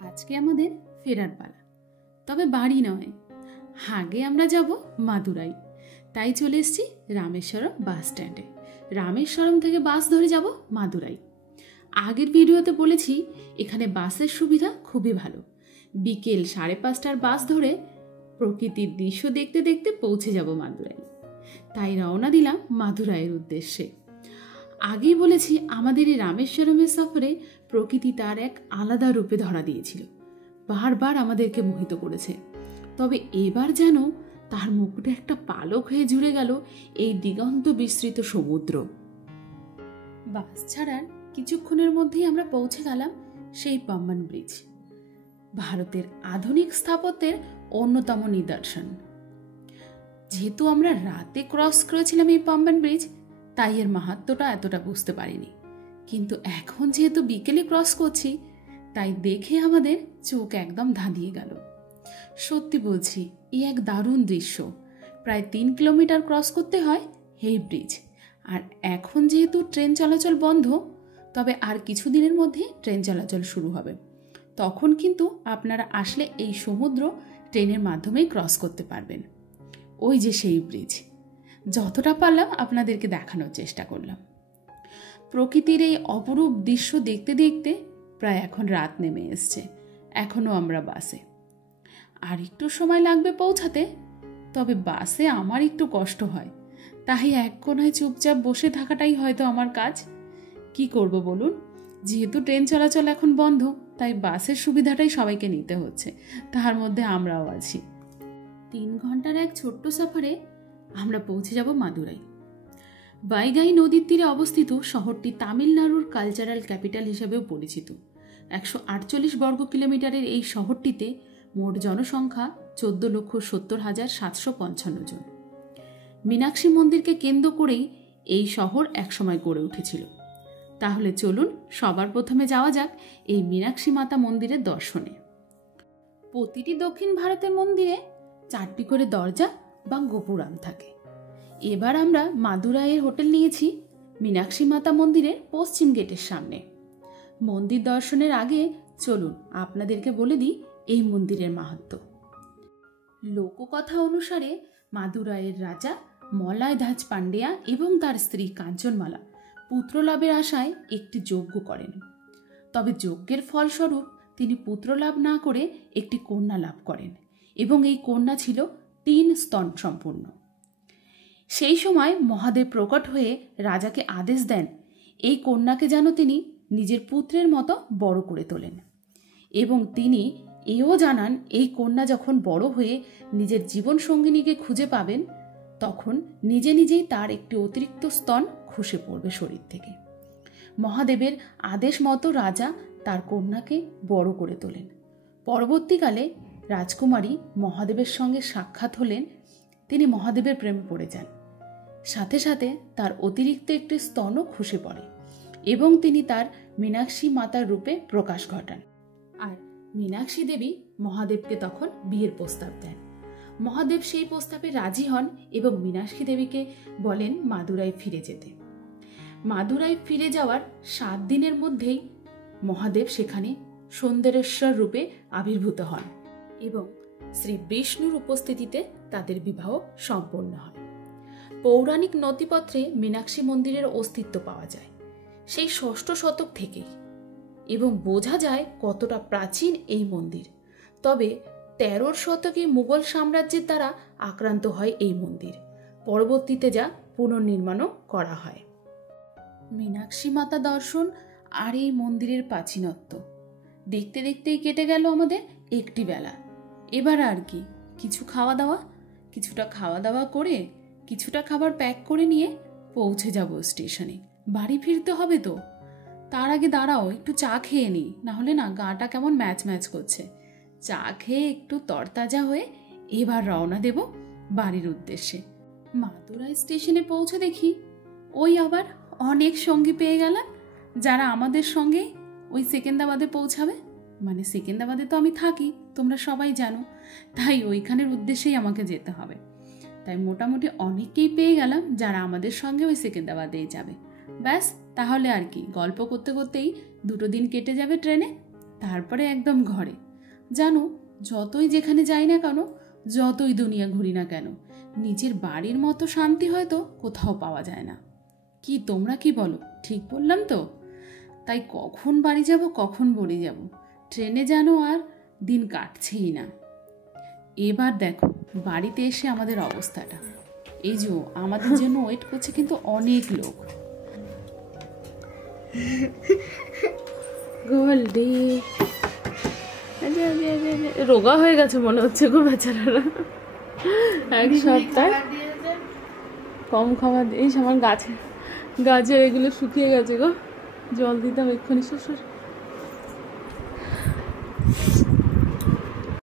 আজকে আমাদের ফেরার পালা, তবে বাড়ি নয়, আগে আমরা যাব মাদুরাই। তাই চলে এসেছি রামেশ্বরম বাস স্ট্যান্ডে। রামেশ্বরম থেকে বাস ধরে যাব মাদুরাই। আগের ভিডিওতে বলেছি এখানে বাসের সুবিধা খুবই ভালো। বিকেল 5:30টার বাস ধরে প্রকৃতির দৃশ্য দেখতে দেখতে পৌঁছে যাব মাদুরাই। তাই রওনা দিলাম মাদুরাইয়ের উদ্দেশ্যে। আগেই বলেছি আমাদের এই রামেশ্বরমের সফরে প্রকৃতি তার এক আলাদা রূপে ধরা দিয়েছিল, বারবার আমাদেরকে মোহিত করেছে। তবে এবার যেন তার মুকুটে একটা পালক হয়ে জুড়ে গেল এই দিগন্ত বিস্তৃত সমুদ্র। বাস ছাড়ার কিছুক্ষণের মধ্যেই আমরা পৌঁছে গেলাম সেই পাম্বান ব্রিজ, ভারতের আধুনিক স্থাপত্যের অন্যতম নিদর্শন। যেহেতু আমরা রাতে ক্রস করেছিলাম এই পাম্বান ব্রিজ, তাই এর মাহাত্ম্যটা এতটা বুঝতে পারিনি, কিন্তু এখন যেহেতু বিকেলে ক্রস করছি, তাই দেখে আমাদের চোখ একদম ধাঁধিয়ে গেল। সত্যি বলছি, এই এক দারুণ দৃশ্য। প্রায় 3 কিলোমিটার ক্রস করতে হয় এই ব্রিজ। আর এখন যেহেতু ট্রেন চলাচল বন্ধ, তবে আর কিছুদিনের মধ্যে ট্রেন চলাচল শুরু হবে। তখন কিন্তু আপনারা আসলে এই সমুদ্র ট্রেনের মাধ্যমেই ক্রস করতে পারবেন। ওই যে সেই ব্রিজ, যতটা পারলাম আপনাদেরকে দেখানোর চেষ্টা করলাম। প্রকৃতির এই অপরূপ দৃশ্য দেখতে দেখতে প্রায় এখন রাত নেমে এসছে। এখনও আমরা বাসে, আর একটু সময় লাগবে পৌঁছাতে। তবে বাসে আমার একটু কষ্ট হয়, তাই এক কোণায় চুপচাপ বসে থাকাটাই হয়তো আমার কাজ। কি করব বলুন, যেহেতু ট্রেন চলাচল এখন বন্ধ, তাই বাসের সুবিধাটাই সবাইকে নিতে হচ্ছে, তার মধ্যে আমরাও আছি। 3 ঘন্টার এক ছোট্ট সফরে আমরা পৌঁছে যাব মাদুরাই। বাইগাই নদীর তীরে অবস্থিত শহরটি তামিলনাড়ুর কালচারাল ক্যাপিটাল হিসেবেও পরিচিত। 148 বর্গ কিলোমিটারের এই শহরটিতে মোট জনসংখ্যা 14,70,755 জন। মীনাক্ষী মন্দিরকে কেন্দ্র করেই এই শহর একসময় গড়ে উঠেছিল। তাহলে চলুন সবার প্রথমে যাওয়া যাক এই মীনাক্ষী মাতা মন্দিরের দর্শনে। প্রতিটি দক্ষিণ ভারতের মন্দিরে 4টি করে দরজা বা গোপুরাম থাকে। এবার আমরা মাদুরাইয়ের হোটেল নিয়েছি মীনাক্ষী মাতা মন্দিরের পশ্চিম গেটের সামনে। মন্দির দর্শনের আগে চলুন আপনাদেরকে বলে দিই এই মন্দিরের মাহাত্ম্য। লোককথা অনুসারে মাদুরাইয়ের রাজা মলয়ধ্বজ পান্ডিয়া এবং তার স্ত্রী কাঞ্চনমালা পুত্রলাভের আশায় একটি যজ্ঞ করেন। তবে যজ্ঞের ফলস্বরূপ তিনি পুত্রলাভ না করে একটি কন্যা লাভ করেন, এবং এই কন্যা ছিল 3 স্তন সম্পূর্ণ। সেই সময় মহাদেব প্রকট হয়ে রাজাকে আদেশ দেন এই কন্যাকে যেন তিনি নিজের পুত্রের মতো বড় করে তোলেন, এবং তিনি এও জানান এই কন্যা যখন বড় হয়ে নিজের জীবন সঙ্গিনীকে খুঁজে পাবেন, তখন নিজে নিজেই তার একটি অতিরিক্ত স্তন খসে পড়বে শরীর থেকে। মহাদেবের আদেশ মতো রাজা তার কন্যাকে বড় করে তোলেন। পরবর্তীকালে রাজকুমারী মহাদেবের সঙ্গে সাক্ষাৎ হলেন, তিনি মহাদেবের প্রেমে পড়ে যান। সাথে সাথে তার অতিরিক্ত একটি স্তনও খসে পড়ে, এবং তিনি তার মীনাক্ষী মাতার রূপে প্রকাশ ঘটান। আর মীনাক্ষী দেবী মহাদেবকে তখন বিয়ের প্রস্তাব দেন। মহাদেব সেই প্রস্তাবে রাজি হন এবং মীনাক্ষী দেবীকে বলেন মাদুরাই ফিরে যেতে। মাদুরাই ফিরে যাওয়ার 7 দিনের মধ্যেই মহাদেব সেখানে সুন্দরেশ্বর রূপে আবির্ভূত হন, এবং শ্রী বিষ্ণুর উপস্থিতিতে তাদের বিবাহ সম্পন্ন হয়। পৌরাণিক নথিপত্রে মীনাক্ষী মন্দিরের অস্তিত্ব পাওয়া যায় সেই 6ষ্ঠ শতক থেকেই, এবং বোঝা যায় কতটা প্রাচীন এই মন্দির। তবে 13 শতকে মুঘল সাম্রাজ্যের দ্বারা আক্রান্ত হয় এই মন্দির। পরবর্তীতে যা পুনর্নির্মাণও করা হয়। মীনাক্ষী মাতা দর্শন আর এই মন্দিরের প্রাচীনত্ব দেখতে দেখতেই কেটে গেল আমাদের একটি বেলা। এবার আর কি, কিছুটা খাওয়া দাওয়া করে কিছুটা খাবার প্যাক করে নিয়ে পৌঁছে যাব স্টেশনে। বাড়ি ফিরতে হবে তো, তার আগে দাঁড়াও একটু চা খেয়ে নিই, নাহলে না গাটা কেমন ম্যাচ ম্যাচ করছে। চা খেয়ে একটু তরতাজা হয়ে এবার রওনা দেব বাড়ির উদ্দেশ্যে। মাদুরাই স্টেশনে পৌঁছে দেখি ওই আবার অনেক সঙ্গী পেয়ে গেলাম, যারা আমাদের সঙ্গে ওই সেকেন্দ্রাবাদে পৌঁছাবে। মানে সেকেন্দ্রাবাদে তো আমি থাকি, তোমরা সবাই জানো, তাই ওইখানের উদ্দেশ্যেই আমাকে যেতে হবে। তাই মোটামুটি অনেককেই পেয়ে গেলাম যারা আমাদের সঙ্গে ওই সেকেন্দ্রাবাদেই যাবে। ব্যাস, তাহলে আর কি, গল্প করতে করতেই 2 দিন কেটে যাবে ট্রেনে। তারপরে একদম ঘরে। জানো, যতই যেখানে যাই না কেন, যতই দুনিয়া ঘুরি না কেন, নিজের বাড়ির মতো শান্তি হয়তো কোথাও পাওয়া যায় না। কি তোমরা কি বলো? ঠিক বললাম তো? তাই কখন বাড়ি যাব, কখন বাড়ি যাব, ট্রেনে যেন আর দিন কাটছেই না। এবার দেখো বাড়িতে এসে আমাদের অবস্থাটা। এই যে আমাদের জন্য ওয়েট করছে কিন্তু অনেক লোক। গোল্ডি রোগা হয়ে গেছে মনে হচ্ছে গো বেচারারা। এক সপ্তাহ কম খাবার। এই আমার গাছের এগুলো শুকিয়ে গেছে গো, জল দিতাম এক্ষুনি। শ্বশুর